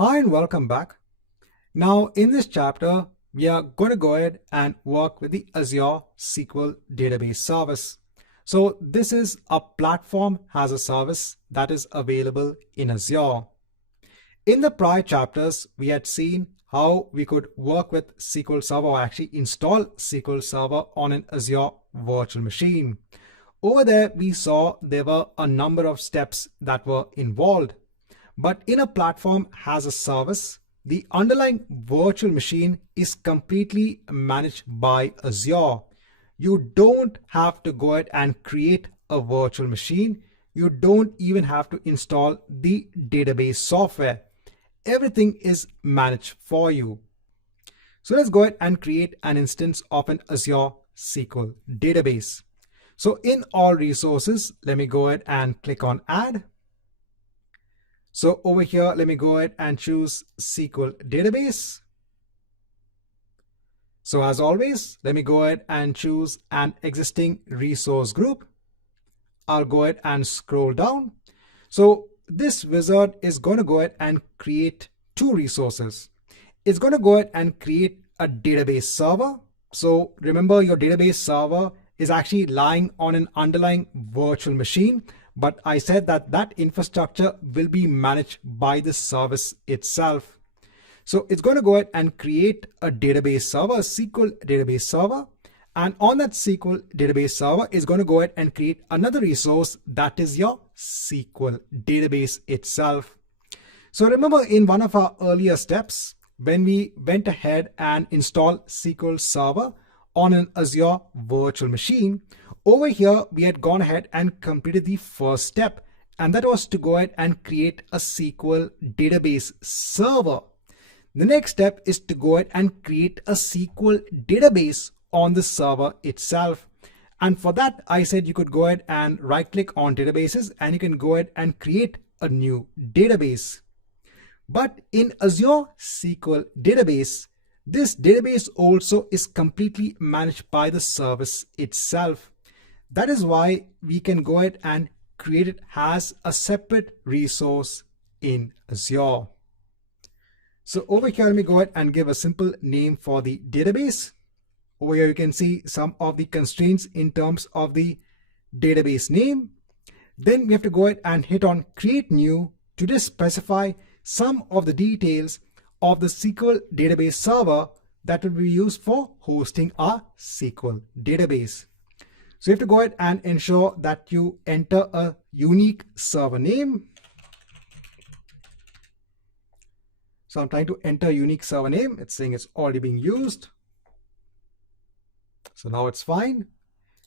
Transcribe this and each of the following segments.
Hi and welcome back. Now in this chapter, we are going to go ahead and work with the Azure SQL database service. So this is a platform as a service that is available in Azure. In the prior chapters, we had seen how we could work with SQL Server or actually install SQL Server on an Azure virtual machine. Over there, we saw there were a number of steps that were involved. But in a platform as a service, the underlying virtual machine is completely managed by Azure. You don't have to go ahead and create a virtual machine. You don't even have to install the database software. Everything is managed for you. So let's go ahead and create an instance of an Azure SQL database. So in all resources, let me go ahead and click on add. So over here, let me go ahead and choose SQL database. So as always, let me go ahead and choose an existing resource group. I'll go ahead and scroll down. So this wizard is going to go ahead and create two resources. It's going to go ahead and create a database server. So remember, your database server is actually lying on an underlying virtual machine. But I said that that infrastructure will be managed by the service itself. So it's going to go ahead and create a database server, a SQL database server. And on that SQL database server is going to go ahead and create another resource that is your SQL database itself. So remember, in one of our earlier steps, when we went ahead and installed SQL Server on an Azure virtual machine, over here, we had gone ahead and completed the first step, and that was to go ahead and create a SQL database server. The next step is to go ahead and create a SQL database on the server itself. And for that, I said you could go ahead and right click on databases and you can go ahead and create a new database. But in Azure SQL database, this database also is completely managed by the service itself. That is why we can go ahead and create it as a separate resource in Azure. So over here, let me go ahead and give a simple name for the database. Over here, you can see some of the constraints in terms of the database name. Then we have to go ahead and hit on create new to just specify some of the details of the SQL database server that will be used for hosting our SQL database. So you have to go ahead and ensure that you enter a unique server name. So I'm trying to enter a unique server name. It's saying it's already being used. So now it's fine.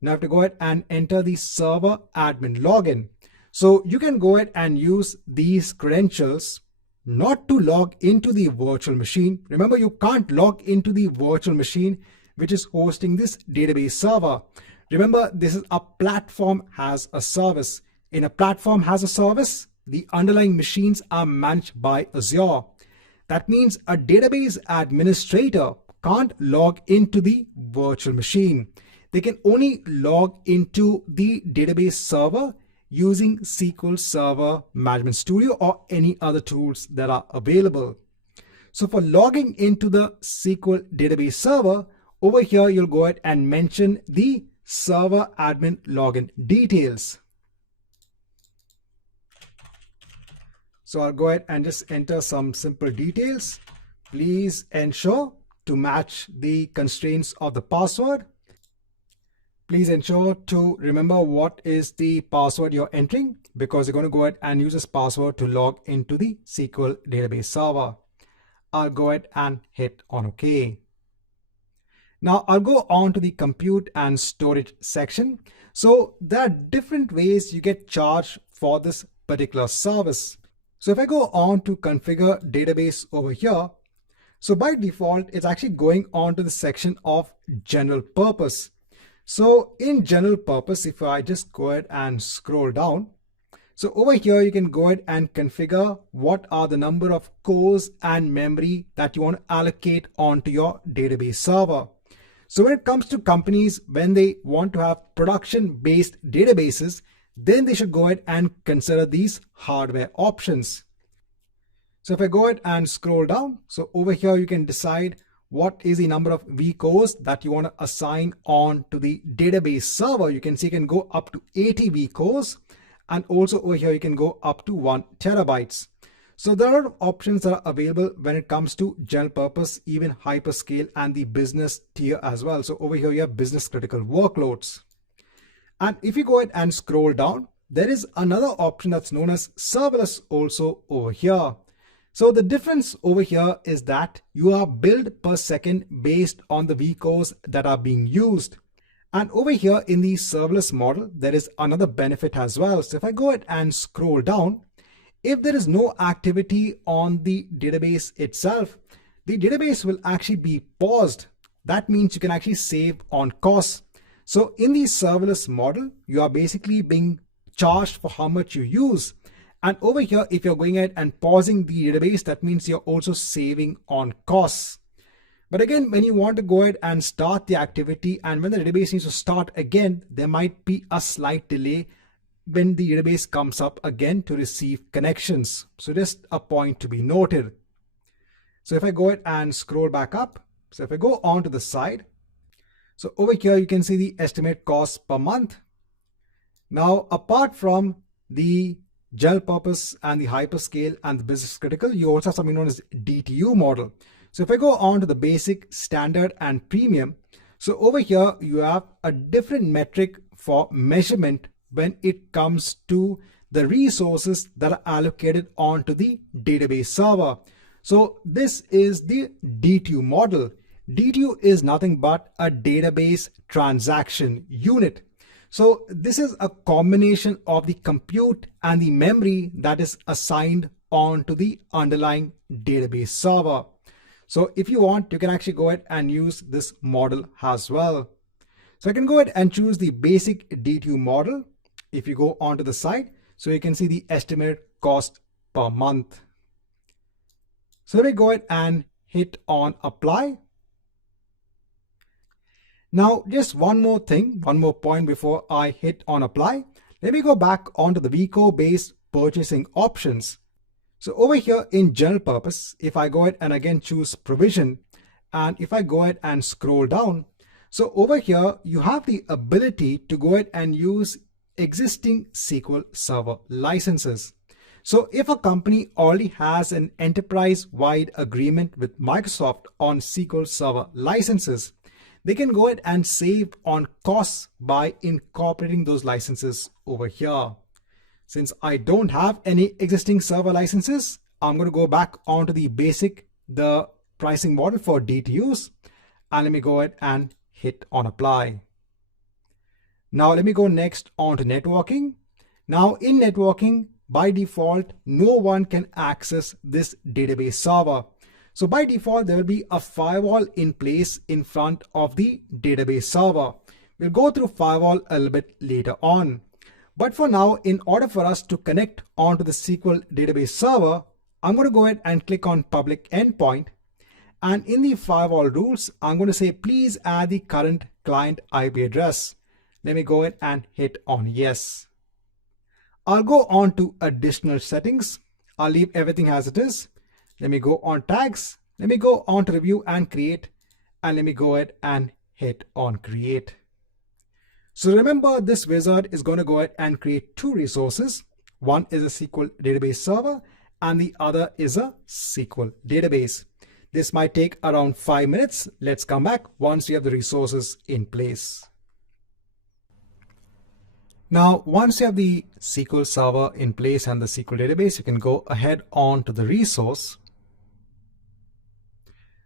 Now I have to go ahead and enter the server admin login. So you can go ahead and use these credentials not to log into the virtual machine. Remember, you can't log into the virtual machine which is hosting this database server. Remember, this is a platform as a service. In a platform as a service, the underlying machines are managed by Azure. That means a database administrator can't log into the virtual machine. They can only log into the database server using SQL Server Management Studio or any other tools that are available. So for logging into the SQL database server, over here, you'll go ahead and mention the server admin login details. So I'll go ahead and just enter some simple details. Please ensure to match the constraints of the password. Please ensure to remember what is the password you're entering, because you're going to go ahead and use this password to log into the SQL database server. I'll go ahead and hit on OK. Now I'll go on to the compute and storage section. So there are different ways you get charged for this particular service. So if I go on to configure database over here, so by default, it's actually going on to the section of general purpose. So in general purpose, if I just go ahead and scroll down, so over here, you can go ahead and configure what are the number of cores and memory that you want to allocate onto your database server. So when it comes to companies, when they want to have production-based databases, then they should go ahead and consider these hardware options. So if I go ahead and scroll down, so over here you can decide what is the number of vCores that you want to assign on to the database server. You can see you can go up to 80 vCores, and also over here you can go up to 1 terabytes. So there are a lot of options that are available when it comes to general purpose, even hyperscale and the business tier as well. So over here you have business critical workloads. And if you go ahead and scroll down, there is another option that's known as serverless also over here. So the difference over here is that you are billed per second based on the vCores that are being used. And over here in the serverless model, there is another benefit as well. So if I go ahead and scroll down, if there is no activity on the database itself, the database will actually be paused. That means you can actually save on costs. So in the serverless model, you are basically being charged for how much you use. And over here, if you're going ahead and pausing the database, that means you're also saving on costs. But again, when you want to go ahead and start the activity and when the database needs to start again, there might be a slight delay when the database comes up again to receive connections. So just a point to be noted. So if I go ahead and scroll back up, so if I go on to the side, so over here you can see the estimate cost per month. Now, apart from the general purpose and the hyperscale and the business critical, you also have something known as DTU model. So if I go on to the basic, standard and premium, so over here you have a different metric for measurement when it comes to the resources that are allocated onto the database server. So this is the DTU model. DTU is nothing but a database transaction unit. So this is a combination of the compute and the memory that is assigned onto the underlying database server. So if you want, you can actually go ahead and use this model as well. So I can go ahead and choose the basic DTU model. If you go onto the side, so you can see the estimated cost per month. So let me go ahead and hit on apply. Now, just one more thing, one more point before I hit on apply. Let me go back onto the vCore based purchasing options. So over here in general purpose, if I go ahead and again choose provision, and if I go ahead and scroll down, so over here you have the ability to go ahead and use existing SQL Server licenses. So if a company already has an enterprise-wide agreement with Microsoft on SQL Server licenses, they can go ahead and save on costs by incorporating those licenses over here. Since I don't have any existing server licenses, I'm going to go back onto the basic, the pricing model for DTUs, and let me go ahead and hit on apply. Now let me go next on to networking. Now in networking, by default, no one can access this database server. So by default, there will be a firewall in place in front of the database server. We'll go through firewall a little bit later on. But for now, in order for us to connect onto the SQL database server, I'm going to go ahead and click on public endpoint. And in the firewall rules, I'm going to say, please add the current client IP address. Let me go ahead and hit on yes. I'll go on to additional settings. I'll leave everything as it is. Let me go on tags. Let me go on to review and create. And let me go ahead and hit on create. So remember, this wizard is going to go ahead and create two resources. One is a SQL database server and the other is a SQL database. This might take around 5 minutes. Let's come back once we have the resources in place. Now, once you have the SQL server in place and the SQL database, you can go ahead on to the resource.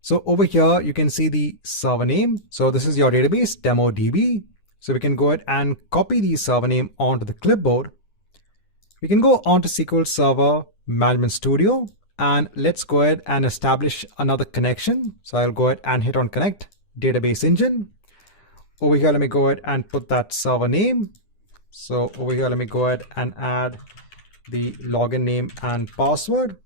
So over here, you can see the server name. So this is your database, DemoDB. So we can go ahead and copy the server name onto the clipboard. We can go on to SQL Server Management Studio, and let's go ahead and establish another connection. So I'll go ahead and hit on connect database engine. Over here, let me go ahead and put that server name. So over here, let me go ahead and add the login name and password.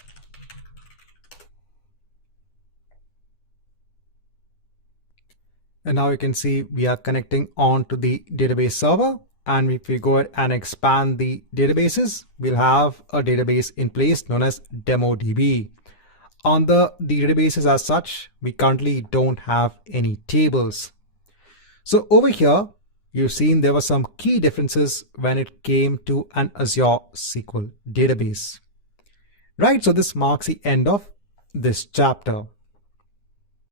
And now you can see we are connecting on to the database server. and if we go ahead and expand the databases, we'll have a database in place known as DemoDB. On the databases as such, we currently don't have any tables. So over here, you've seen there were some key differences when it came to an Azure SQL database. Right, so this marks the end of this chapter.